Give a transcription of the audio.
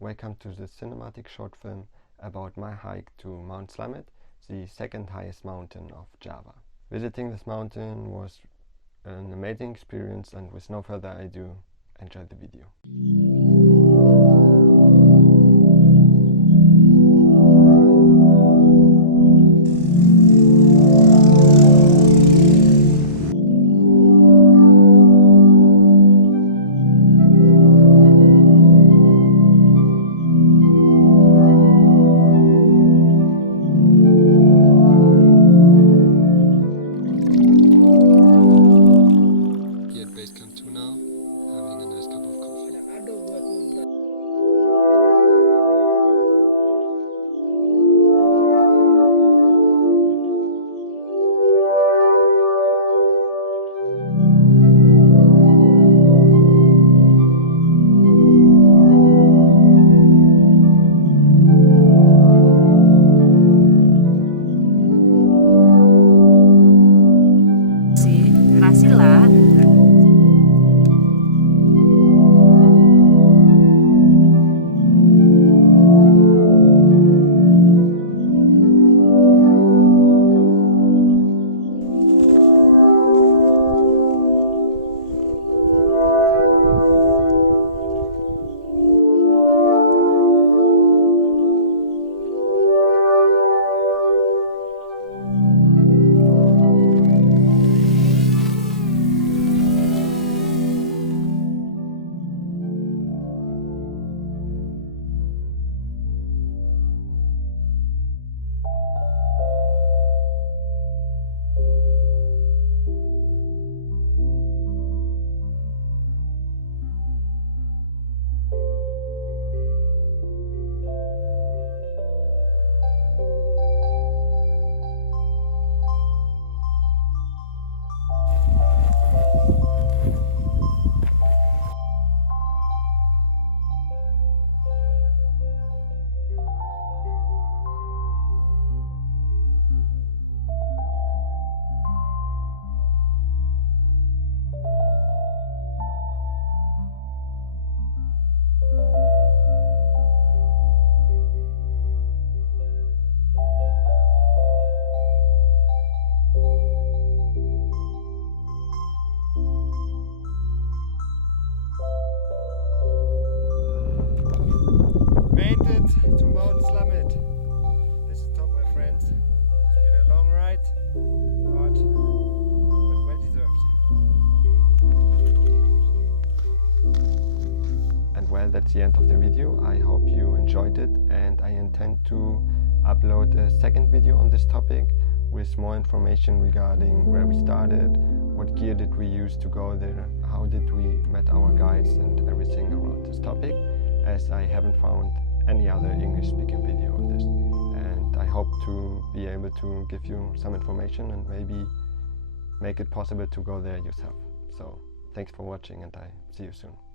welcome to the cinematic short film about my hike to Mount Slamet, the second highest mountain of Java. Visiting this mountain was an amazing experience, and with no further ado, enjoy the video. To Mount Slamet. This is top, my friends. It's been a long ride, but well deserved. And well, that's the end of the video. I hope you enjoyed it, and I intend to upload a second video on this topic with more information regarding where we started, what gear did we use to go there, how did we met our guides, and everything around this topic, as I haven't found any other English speaking video on this, and I hope to be able to give you some information and maybe make it possible to go there yourself. So thanks for watching, and I see you soon.